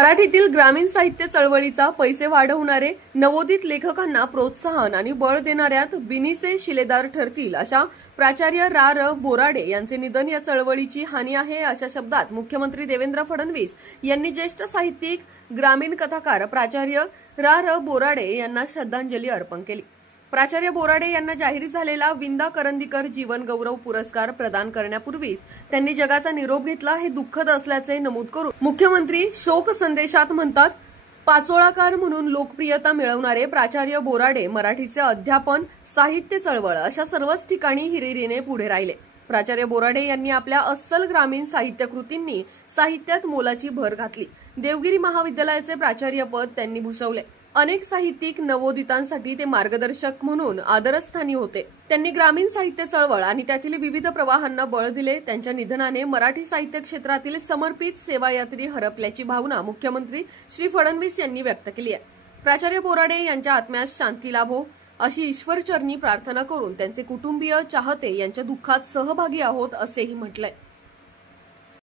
मराठीतील ग्रामीण साहित्य चळवळीचा पैसे वाढवणारे, नवोदित लेखकांना प्रोत्साहन आणि बळ देणाऱ्यात बिनीचे शिलेदार ठरतील, अशा प्राचार्य रा. बोराडे यांचे निधन या चळवळीची हानी आहे, अशा शब्दात मुख्यमंत्री देवेंद्र फडणवीस यांनी ज्येष्ठ साहित्यिक, ग्रामीण कथाकार प्राचार्य रा. बोराडे यांना श्रद्धांजली अर्पण केली। प्राचार्य बोराडे यांना जाहीर झालेला विंदा करंदीकर जीवन गौरव पुरस्कार प्रदान करण्यापूर्वीच त्यांनी जगाचा निरोप घेतला, हे दुःखद असल्याचे नमूद करून मुख्यमंत्री शोक संदेशात म्हणतात, पाचोळाकार म्हणून लोकप्रियता मिळवणारे प्राचार्य बोराडे मराठीचे अध्यापन, साहित्य चळवळ अशा सर्वच ठिकाणी हिरिरीने पुढे राहिले। प्राचार्य बोराडे यांनी आपल्या अस्सल ग्रामीण साहित्य कृतींनी साहित्यात मोलाची भर घातली। देवगिरी महाविद्यालयाचे प्राचार्यपद त्यांनी भूषवले। अनेक साहित्यिक नवोदितांसाठी ते मार्गदर्शक म्हणून आदरस्थानी होते। त्यांनी ग्रामीण साहित्य चळवळ आणि त्यातील विविध प्रवाहांना बळ दिले। त्यांच्या निधनाने मराठी साहित्य क्षेत्रातील समर्पित सेवायात्री हरपल्याची भावना मुख्यमंत्री श्री फडणवीस यांनी व्यक्त केली आहे। प्राचार्य बोराडे यांच्या आत्म्यास शांती लाभो अशी ईश्वरचरणी प्रार्थना करून त्यांचे कुटुंबीय, चाहते यांच्या दुःखात सहभागी आहोत असेही म्हटलंय।